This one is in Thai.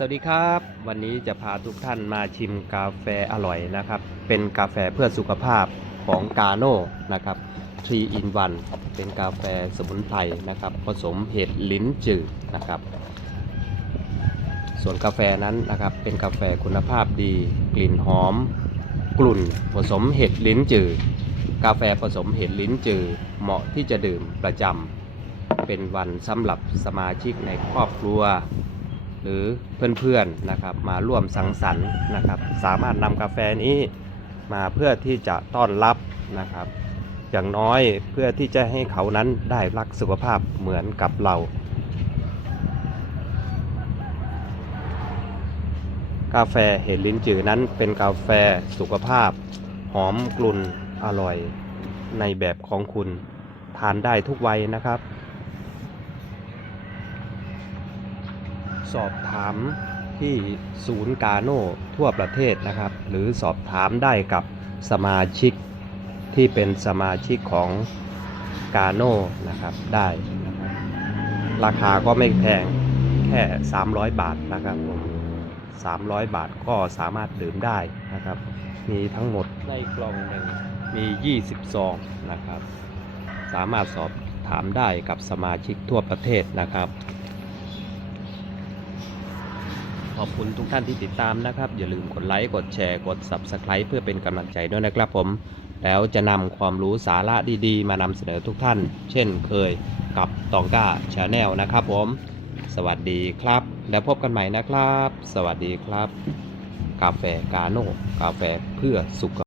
สวัสดีครับ วันนี้จะพาทุกท่านมาชิมกาแฟอร่อยนะครับ เป็นกาแฟเพื่อสุขภาพของกาโน่นะครับ3 in 1 เป็นกาแฟสมุนไพรนะครับ ผสมเห็ดลิ้นจืดนะครับ ส่วนกาแฟนั้นนะครับ เป็นกาแฟคุณภาพดี กลิ่นหอม กลุ่น ผสมเห็ดลิ้นจืดกาแฟผสมเห็ดลิ้นจืดเหมาะที่จะดื่มประจำเป็นวันสำหรับสมาชิกในครอบครัว หรือเพื่อนๆนะครับมาร่วมสังสรรค์นะครับ สามารถนำกาแฟนี้มาเพื่อที่จะต้อนรับนะครับ อย่างน้อยเพื่อที่จะให้เขานั้นได้รักสุขภาพเหมือนกับเรา กาแฟเห็ดลิ้นจือนั้นเป็นกาแฟสุขภาพ หอมกลุ่นอร่อยในแบบของคุณ ทานได้ทุกวัยนะครับ สอบถามที่ศูนย์กาโน่ทั่วประเทศนะครับ หรือสอบถามได้กับสมาชิกที่เป็นสมาชิกของกาโน่นะครับได้นะครับราคาก็ไม่แพงแค่ 300 บาทนะครับผม300 บาทก็สามารถดื่มได้นะครับ มีทั้งหมดในกล่องหนึ่งมี 20 ซองนะครับ สามารถสอบถามได้กับสมาชิกทั่วประเทศนะครับ ขอบคุณทุกท่านที่ติดตามนะครับ อย่าลืมกดไลค์กดแชร์กด Subscribe เพื่อเป็นกำลังใจด้วยนะครับผม แล้วจะนำความรู้สาระดีๆ มานำเสนอทุกท่าน เช่นเคยกับตองก้าชาแนลนะครับผม สวัสดีครับ แล้วพบกันใหม่นะครับ สวัสดีครับ กาแฟกาโน่กาแฟเพื่อสุข